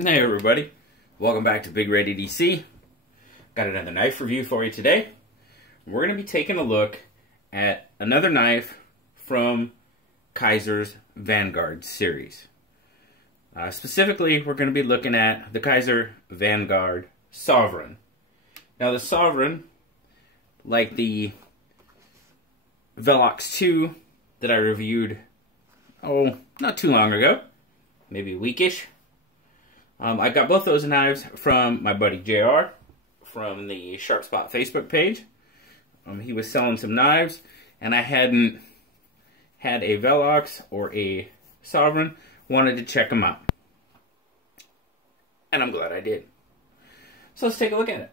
Hey everybody, welcome back to Big Ready DC. Got another knife review for you today. We're going to be taking a look at another knife from Kizer's Vanguard series. Specifically, we're going to be looking at the Kizer Vanguard Sovereign. Now the Sovereign, like the Velox 2 that I reviewed, not too long ago, maybe a weekish. I got both those knives from my buddy JR from the Sharp Spot Facebook page. He was selling some knives, and I hadn't had a Velox or a Sovereign. Wanted to check them out. And I'm glad I did. So let's take a look at it.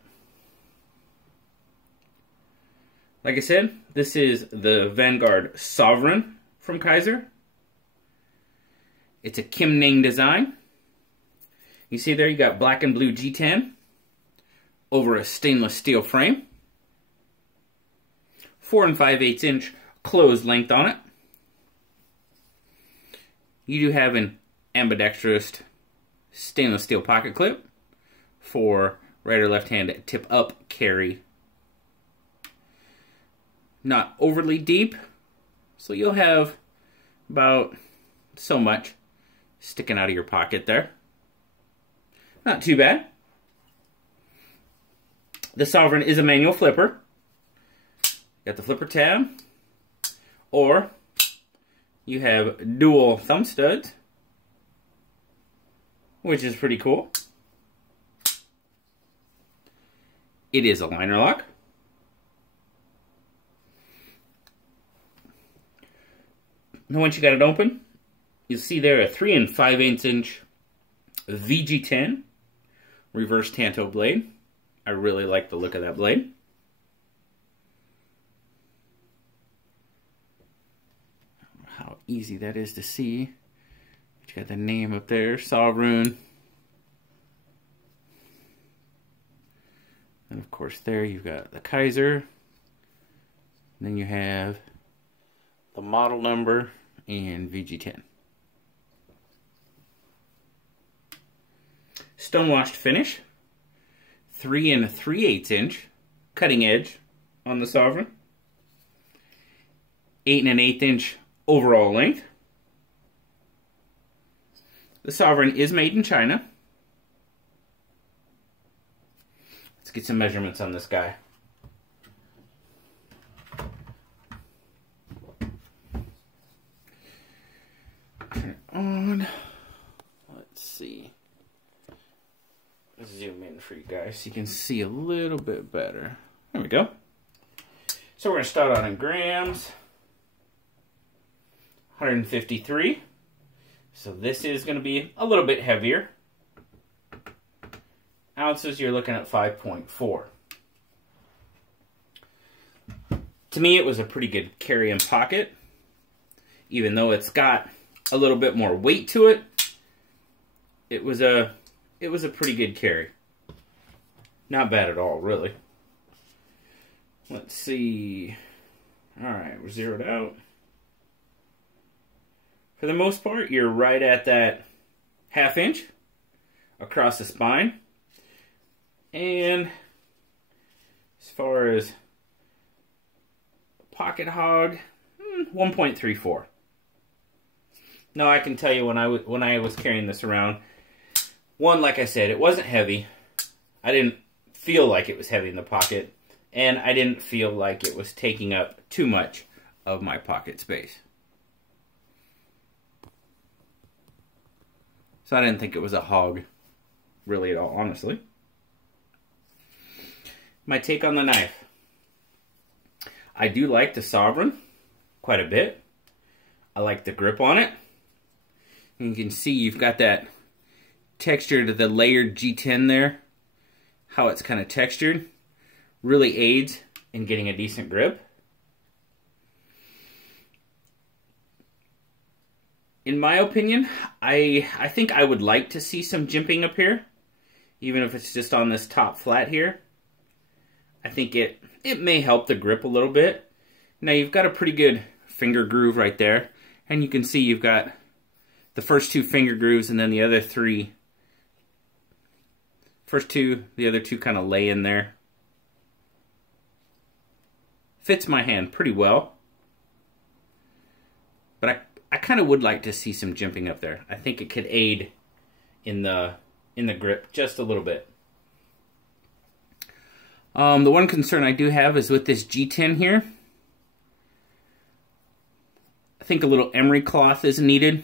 Like I said, this is the Vanguard Sovereign from Kizer. It's a Kim Ning design. You see there, you got black and blue G10 over a stainless steel frame. 4 5/8 inch closed length on it. You do have an ambidextrous stainless steel pocket clip for right or left hand tip up carry. Not overly deep, so you'll have about so much sticking out of your pocket there. Not too bad. The Sovereign is a manual flipper. Got the flipper tab. Or you have dual thumb studs, which is pretty cool. It is a liner lock. Now once you got it open, you'll see there a 3 5/8 inch VG10 reverse tanto blade. I really like the look of that blade. I don't know how easy that is to see. But you got the name up there, Sovereign. And of course there you've got the Kizer. And then you have the model number and VG10. Stonewashed finish, 3 3/8 inch cutting edge on the Sovereign, 8 1/8 inch overall length. The Sovereign is made in China. Let's get some measurements on this guy. Turn it on. Let's see. Zoom in for you guys so you can see a little bit better. There we go. So we're going to start out in grams. 153. So this is going to be a little bit heavier. Ounces, you're looking at 5.4. To me, it was a pretty good carry-in pocket. Even though it's got a little bit more weight to it, it was a pretty good carry. Not bad at all, really. Let's see. Alright, we're zeroed out. For the most part, you're right at that 1/2 inch across the spine. And as far as pocket hog, 1.34. Now I can tell you when I was carrying this around, one, like I said, it wasn't heavy. I didn't feel like it was heavy in the pocket, and I didn't feel like it was taking up too much of my pocket space. So I didn't think it was a hog, really at all, honestly. My take on the knife. I do like the Sovereign quite a bit. I like the grip on it. And you can see you've got that texture to the layered G10 there, how it's kind of textured, really aids in getting a decent grip. In my opinion, I think I would like to see some jimping up here, even if it's just on this top flat here. I think it may help the grip a little bit. Now you've got a pretty good finger groove right there, and you can see you've got the first 2 finger grooves and then the other 3 First two, the other two kind of lay in there. Fits my hand pretty well. But I kind of would like to see some jimping up there. I think it could aid in the grip just a little bit. The one concern I do have is with this G10 here. I think a little emery cloth is needed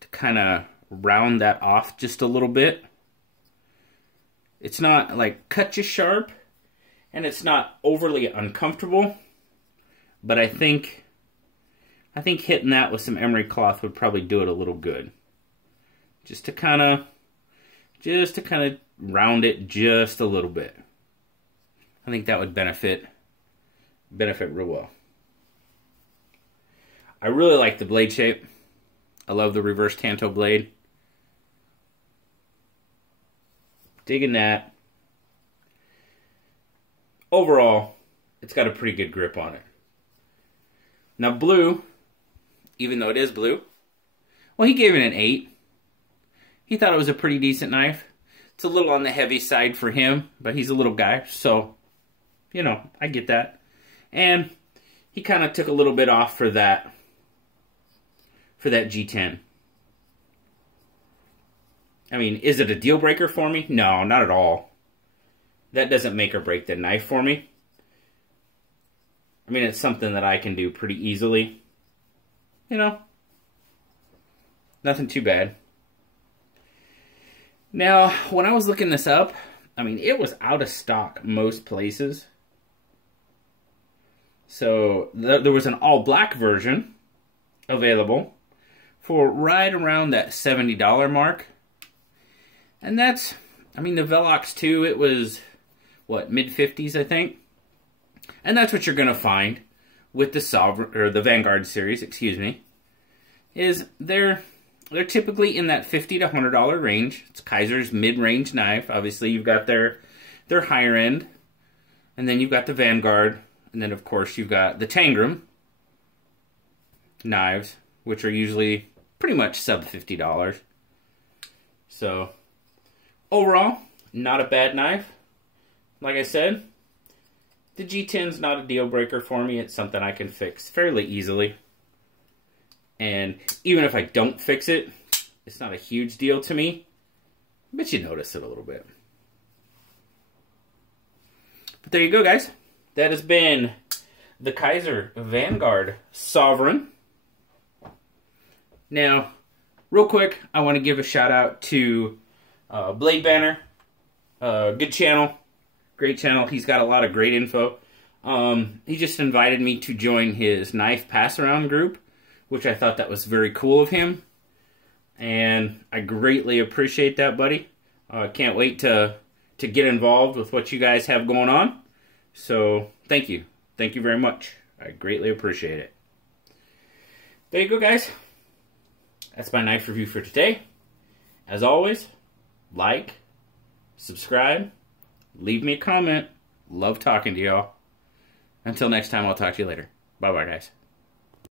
to kind of round that off just a little bit. It's not like cut you sharp, and it's not overly uncomfortable, but I think hitting that with some emery cloth would probably do it a little good. Just to kind of round it just a little bit. I think that would benefit real well. I really like the blade shape. I love the reverse Tanto blade. Digging that. Overall, it's got a pretty good grip on it. Now blue, even though it is blue, well, he gave it an 8. He thought it was a pretty decent knife. It's a little on the heavy side for him, but he's a little guy, so, you know, I get that. And he kind of took a little bit off for that G10. I mean, is it a deal breaker for me? No, not at all. That doesn't make or break the knife for me. I mean, it's something that I can do pretty easily. You know, nothing too bad. Now, when I was looking this up, I mean, it was out of stock most places. So, there was an all-black version available for right around that $70 mark. And that's, I mean, the Velox 2, it was, what, mid-50s, I think? And that's what you're going to find with the Sovereign, or the Vanguard series, excuse me, is they're typically in that $50 to $100 range. It's Kizer's mid-range knife. Obviously, you've got their higher end, and then you've got the Vanguard, and then, of course, you've got the Tangram knives, which are usually pretty much sub $50. So, overall, not a bad knife. Like I said, the G10's not a deal breaker for me. It's something I can fix fairly easily. And even if I don't fix it, it's not a huge deal to me. But you notice it a little bit. But there you go, guys. That has been the Kizer Vanguard Sovereign. Now, real quick, I want to give a shout out to Blade Banner. Good channel. Great channel. He's got a lot of great info. He just invited me to join his knife pass-around group, which I thought that was very cool of him. And I greatly appreciate that, buddy. Can't wait to get involved with what you guys have going on. So, thank you. Thank you very much. I greatly appreciate it. There you go, guys. That's my knife review for today. As always, like, subscribe, leave me a comment. Love talking to y'all. Until next time, I'll talk to you later. Bye-bye, guys.